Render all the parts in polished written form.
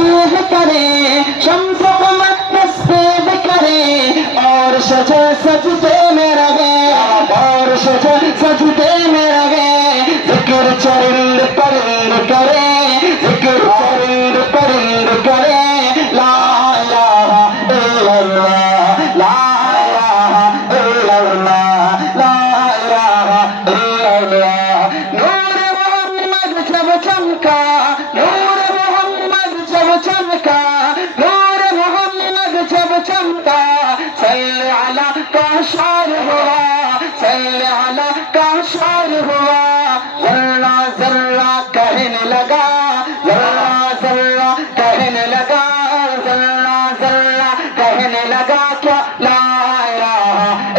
تسبیح کریں، شمس و قمر تسبیح کریں، اور شجر سجدے میں رہے، اور شجر سجدے میں رہے، ذکر چرند پرند کریں، ذکر چرند پرند کریں، لا الہ الا اللہ، لا الہ الا اللہ، لا الہ الا اللہ۔ نور محمد جب چمکا، نور محمد جب چمکا، نور محمد جب چمکا، صلی علی کا شعر ہوا، صلی علی کا شعر ہوا، ذرہ ذرہ کہنے لگا، ذرہ ذرہ کہنے لگا، ذرہ ذرہ کہنے لگا کیا؟ لا الہ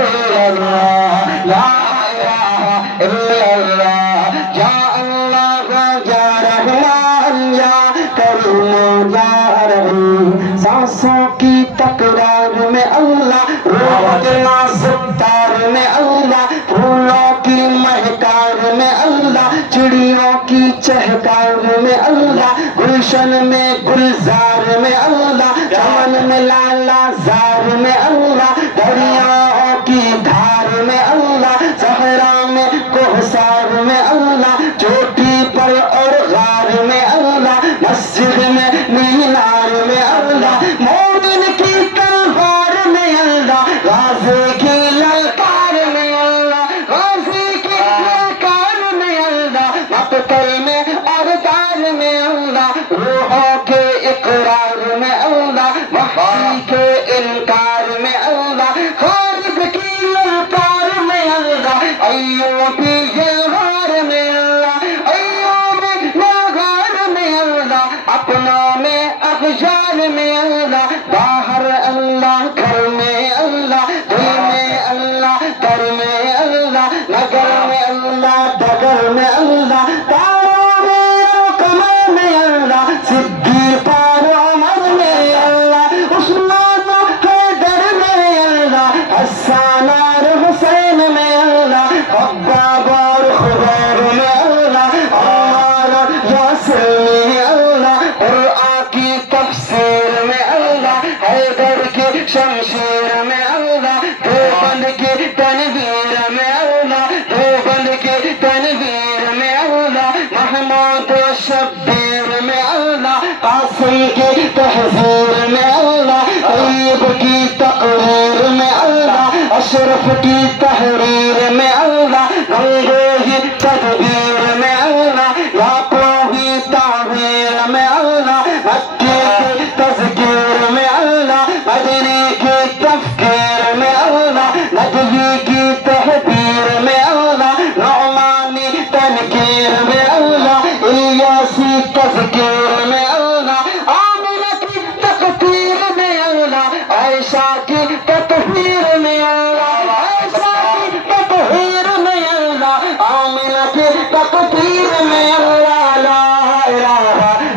الا اللہ، لا الہ الا اللہ، یا اللہ یا رحمان یا کریم یا رحیم۔ سانسوں کی تکرار میں اللہ، روح کے نازک تار میں اللہ، پھولوں کی مہکار میں اللہ، چڑیوں کی چہکار میں اللہ، گلشن میں گلزار میں اللہ، چمن میں لالا زار میں اللہ، دریاؤں کی دھار میں اللہ، صحرا میں کوہسار میں اللہ، چوٹی پر اور غار میں اللہ، مسجد میں مینار میں اللہ، مومن کی تلوار میں اللہ، غازی کی للکار میں اللہ، غازی کی للکار میں اللہ، مقتل میں اور دار میں اللہ، روحوں کے اقرار میں اللہ، وحی کے انکار میں اللہ، خالق کی للکار میں اللہ، ایوبی یلغار میں اللہ، ایوبی یلغار میں اللہ، اپنوں میں اغیار میں اللہ، باہر اللہ گھر میں اللہ، دل میں اللہ در میں اللہ، نگر میں اللہ ڈگر میں اللہ، تاروں میں اور کمر میں اللہ، صدیق اور عمر میں اللہ، عثمان و حیدر میں اللہ، حسان اور حسین میں اللہ، خباب اور خبیر میں اللہ، عمار اور یاسر میں اللہ، قرآن کی تفسیر میں اللہ، حیدر کی شمشیر میں اللہ، دیوبند کی تنویر میں اللہ، دیوبند کی تنویر میں اللہ، محمود شبیر میں اللہ، قاسم کی تحذیر میں اللہ، طیب کی تقریر میں اللہ، اشرف کی تحریر میں اللہ، گنگوہی تدبیر میں اللہ، یعقوبی تعبیر میں اللہ، مکی کی تذکیر میں اللہ، مدنی کی تفکیر میں اللہ، ندوی کی تحبیر میں اللہ، نعمانی تنکیر میں اللہ، الیاسی تذکیر میں اللہ، عاملہ کی تقدیر میں اللہ، عائشہ کی تطہیر میں اللہ، عائشہ کی تطہیر میں اللہ، عاملہ کی تقدیر میں اللہ، لا الہ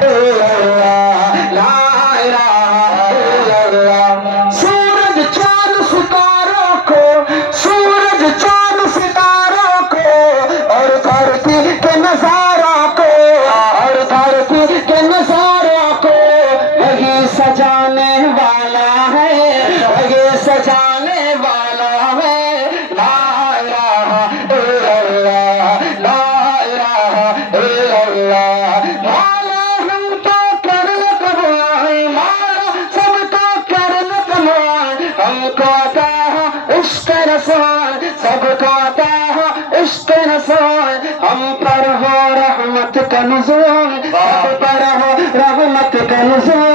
الا اللہ، لا الہ الا اللہ۔ سورج چاند ستاروں کو، سورج چاند ستاروں کو، اور دھرتی کے نظاروں کو، اور دھرتی کے نظاروں کو، وہی سجانے والا ہے، وہی سجانے والا ہے، لا الہ الا اللہ، لا الہ الا اللہ۔ مولا ہم تو کرنے کمائیں، مولا سب تو کرنے کمائیں، ہم کو عطا ہو عشق رسول، سب کو عطا ہو عشق رسول، ہم پر ہو رحمت کا نزول، سب پر ہو رحمت کا نزول۔